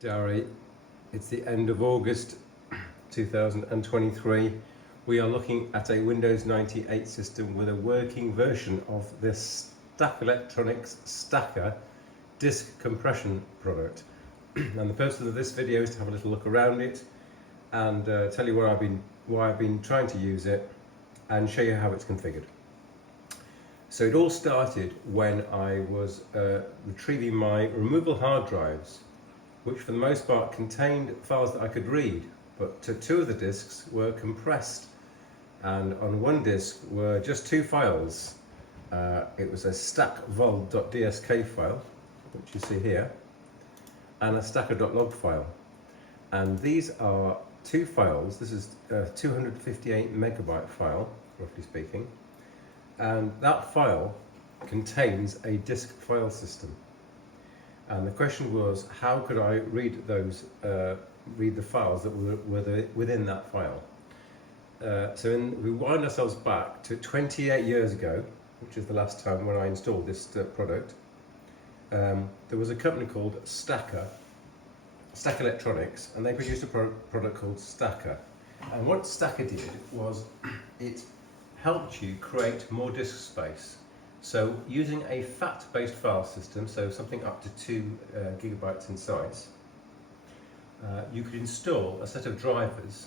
Diary, it's the end of August 2023. We are looking at a Windows 98 system with a working version of this Stac Electronics Stacker disk compression product. And the purpose of this video is to have a little look around it and tell you why I've been trying to use it and show you how it's configured. So it all started when I was retrieving my removable hard drives, which for the most part contained files that I could read, but two of the disks were compressed, and on one disk were just two files. It was a stacvol.dsk file, which you see here, and a stacker.log file. And these are two files. This is a 258 megabyte file, roughly speaking, and that file contains a disk file system. And the question was, how could I read read the files that were within that file? We wind ourselves back to 28 years ago, which is the last time when I installed this product. There was a company called Stac Electronics, and they produced a product called Stacker. And what Stacker did was it helped you create more disk space. So using a FAT-based file system, so something up to 2 gigabytes in size, you could install a set of drivers,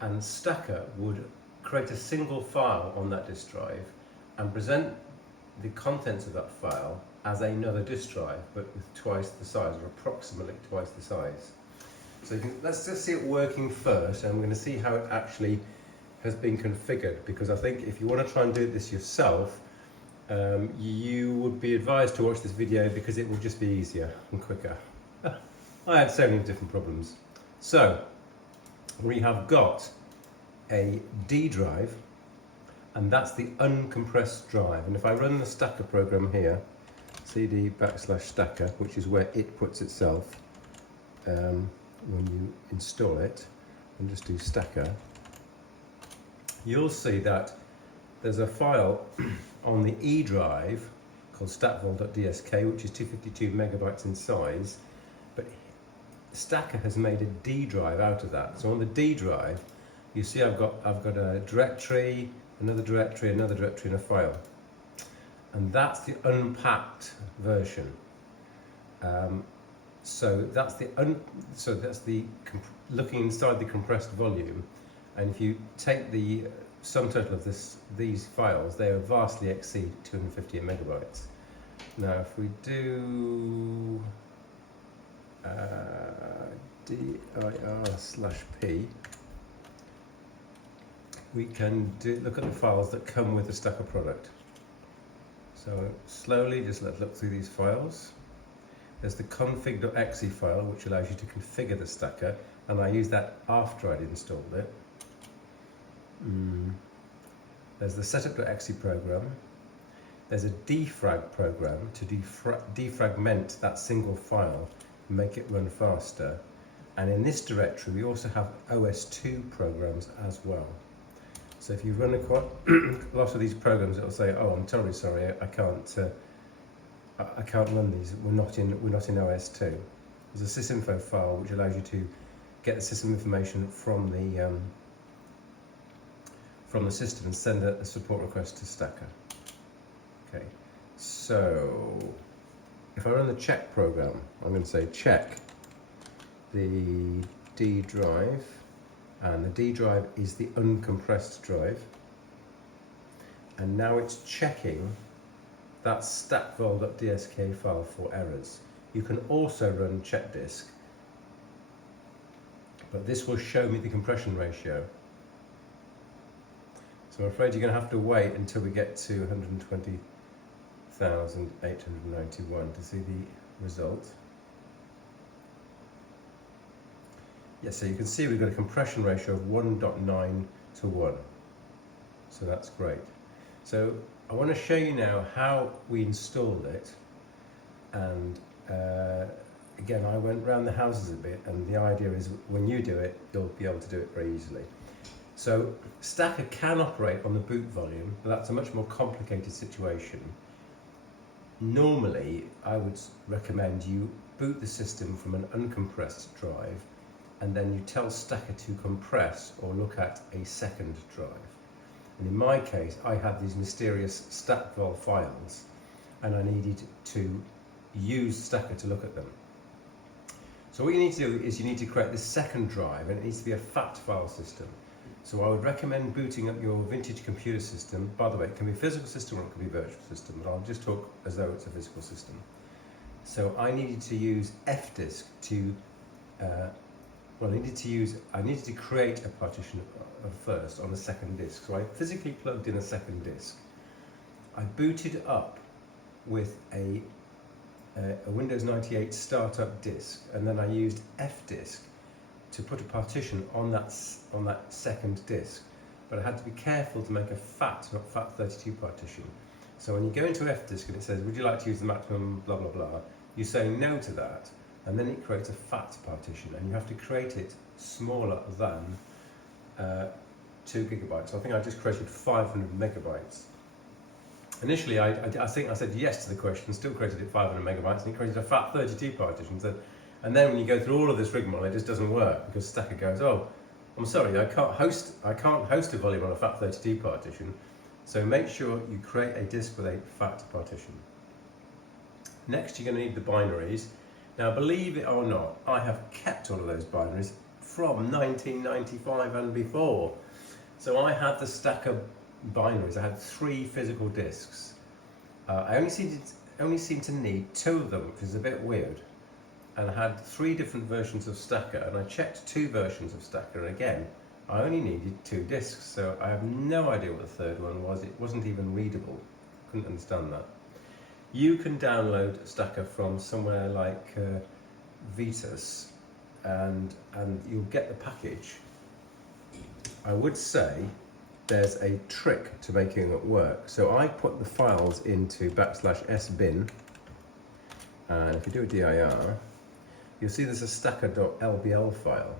and Stacker would create a single file on that disk drive and present the contents of that file as another disk drive, but with twice the size, or approximately twice the size. So let's just see it working first, and I'm going to see how it actually has been configured, because I think if you want to try and do this yourself, you would be advised to watch this video, because it will just be easier and quicker. I had so many different problems. So we have got a D drive, and that's the uncompressed drive. And if I run the Stacker program here, cd/stacker, which is where it puts itself when you install it, and just do Stacker, you'll see that there's a file on the E drive called stacvol.dsk, which is 252 megabytes in size, but Stacker has made a D drive out of that. So on the D drive, you see I've got a directory, another directory, another directory, and a file, and that's the unpacked version. So that's looking inside the compressed volume, and if you take the sum total of these files, they vastly exceed 258 megabytes. Now if we do dir/p, we can look at the files that come with the Stacker product. So slowly, just let's look through these files. There's the config.exe file, which allows you to configure the Stacker, and I used that after I'd installed it. There's the setup.exe program. There's a defrag program to defragment that single file and make it run faster. And in this directory, we also have OS2 programs as well. So if you run a lot of these programs, it'll say, "Oh, I'm terribly sorry, I can't run these. We're not in OS2." There's a sysinfo file which allows you to get the system information from the system and send a support request to Stacker. Okay, so if I run the check program, I'm going to say check the D drive, and the D drive is the uncompressed drive, and now it's checking that stacvol.dsk file for errors. You can also run check disk, but this will show me the compression ratio. So I'm afraid you're going to have to wait until we get to 120,891 to see the result. Yes, so you can see we've got a compression ratio of 1.9 to 1. So that's great. So I want to show you now how we installed it, and again, I went round the houses a bit, and the idea is when you do it, you'll be able to do it very easily. So Stacker can operate on the boot volume, but that's a much more complicated situation. normally I would recommend you boot the system from an uncompressed drive, and then you tell Stacker to compress or look at a second drive. And in my case, I had these mysterious stacvol files, and I needed to use Stacker to look at them. So what you need to do is you need to create this second drive, and it needs to be a FAT file system. So I would recommend booting up your vintage computer system. By the way, it can be a physical system or it can be a virtual system, but I'll just talk as though it's a physical system. So I needed to use fdisk to, I needed to create a partition first on the second disk. So I physically plugged in a second disk. I booted up with a Windows 98 startup disk, and then I used fdisk to put a partition on that second disk. But I had to be careful to make a FAT, not FAT32 partition. So when you go into fdisk and it says, would you like to use the maximum blah blah blah, you say no to that, and then it creates a FAT partition, and you have to create it smaller than 2 gigabytes. I think I just created 500 megabytes. Initially, I think I said yes to the question, still created it 500 megabytes, and it created a FAT32 partition. So, and then when you go through all of this rigmarole, it just doesn't work, because Stacker goes, oh, I'm sorry, I can't host a volume on a FAT32 partition. So make sure you create a disk with a FAT partition. Next, you're going to need the binaries. Now, believe it or not, I have kept all of those binaries from 1995 and before. So I had the Stacker binaries. I had 3 physical disks. I only seemed to need 2 of them, which is a bit weird. And I had 3 different versions of Stacker, and I checked 2 versions of Stacker, and again, I only needed 2 disks. So I have no idea what the third one was. It wasn't even readable. Couldn't understand that. You can download Stacker from somewhere like Vitas, and you'll get the package. I would say there's a trick to making it work. So I put the files into /sbin, and if you do a dir, you'll see there's a stacker.lbl file.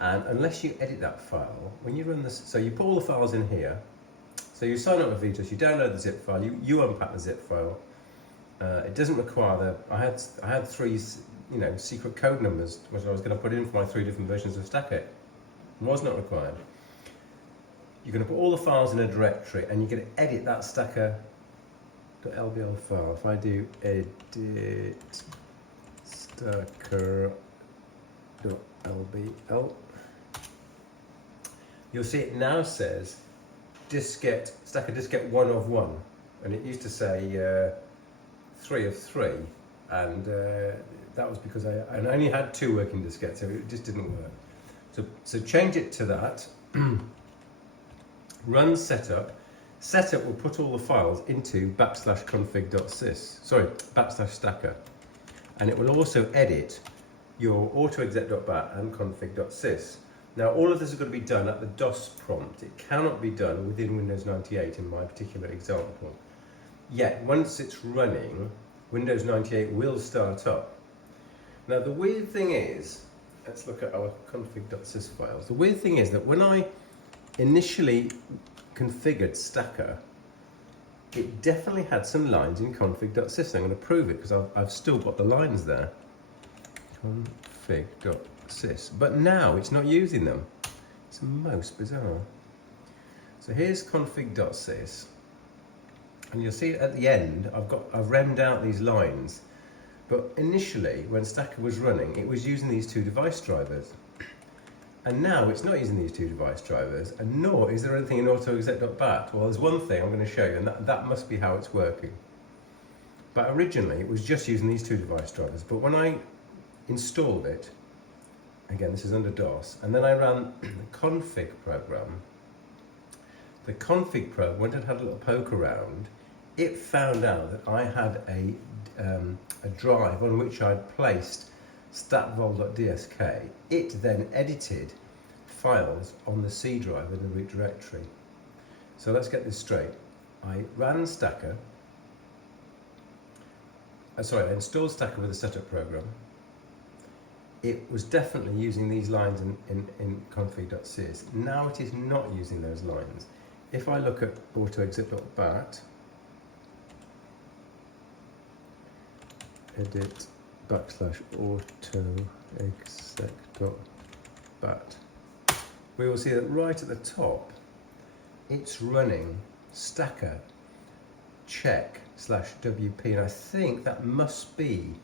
And unless you edit that file, when you run this, so you put all the files in here. So you sign up with Vitas, you download the zip file, you unpack the zip file. It doesn't require I had 3, secret code numbers which I was going to put in for my 3 different versions of Stacker. It was not required. You're going to put all the files in a directory, and you're going to edit that stacker.lbl file. If I do edit stacker.lbl, you'll see it now says Stacker diskette 1 of 1, and it used to say 3 of 3, and that was because I only had 2 working diskettes, so it just didn't work. So change it to that. Run setup. Setup will put all the files into /config.sys, /stacker, and it will also edit your autoexec.bat and config.sys. Now, all of this is going to be done at the DOS prompt. It cannot be done within Windows 98 in my particular example. Yet, once it's running, Windows 98 will start up. Now, the weird thing is, let's look at our config.sys files. The weird thing is that when I initially configured Stacker, it definitely had some lines in config.sys. I'm going to prove it because I've still got the lines there. Config.sys. But now it's not using them. It's most bizarre. So here's config.sys. And you'll see at the end, I've remmed out these lines. But initially, when Stacker was running, it was using these 2 device drivers. And now it's not using these 2 device drivers, and nor is there anything in autoexec.bat. Well, there's one thing I'm going to show you, and that must be how it's working. But originally, it was just using these 2 device drivers. But when I installed it, again, this is under DOS, and then I ran the config program. The config program, when it had a little poke around, it found out that I had a drive on which I'd placed stacvol.dsk. It then edited files on the C drive in the root directory. So let's get this straight. I ran Stacker. I installed Stacker with a setup program. It was definitely using these lines in config.sys. Now it is not using those lines. If I look at autoexec.bat, edit /auto exec.bat. We will see that right at the top it's running stacker check /wp, and I think that must be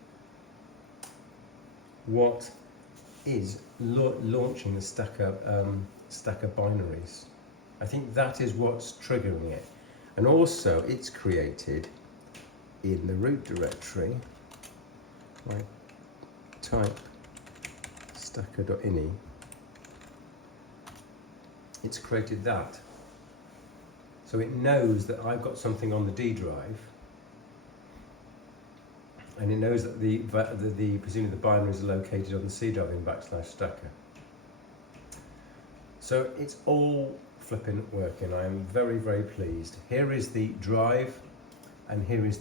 what is launching the stacker binaries. I think that is what's triggering it. And also it's created in the root directory. I type stacker.ini, it's created that. So it knows that I've got something on the D drive, and it knows that presumably the binaries are located on the C drive in /stacker. So it's all flipping working. I am very, very pleased. Here is the drive, and here is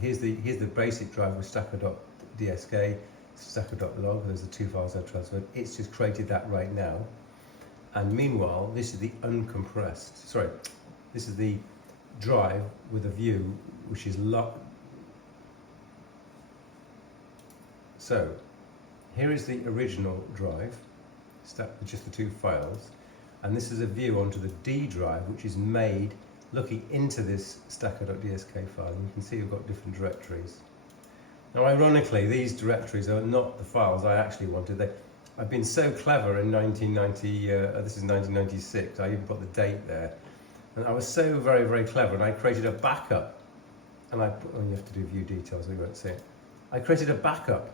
here's the basic drive with stacker.dsk, stacker.log. There's the two files I've transferred. It's just created that right now. And meanwhile, this is the uncompressed. Sorry, this is the drive with a view which is locked. So here is the original drive, with just the two files, and this is a view onto the D drive, which is made looking into this stacker.dsk file. And you can see we've got different directories. Now, ironically, these directories are not the files I actually wanted. I've been so clever in 1990. This is 1996. I even put the date there, and I was so very, very clever, and I created a backup. And you have to do view details, so you won't see it. I created a backup.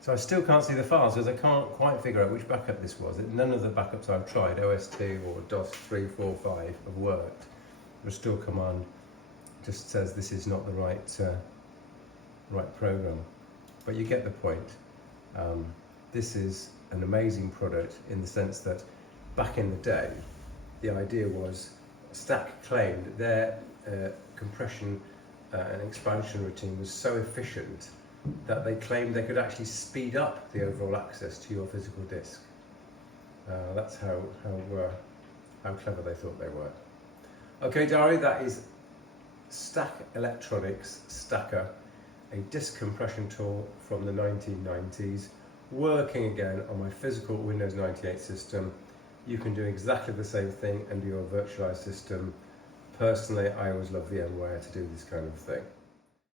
So I still can't see the files because I can't quite figure out which backup this was. None of the backups I've tried, OS2 or DOS 3, 4, 5, have worked. The restore command just says this is not the right program. But you get the point. This is an amazing product in the sense that back in the day, the idea was Stac claimed their compression and expansion routine was so efficient that they claimed they could actually speed up the overall access to your physical disk. That's how clever they thought they were. Okay, diary, that is Stac Electronics Stacker, a disk compression tool from the 1990s, working again on my physical Windows 98 system. You can do exactly the same thing and do your virtualized system. Personally, I always love VMware to do this kind of thing.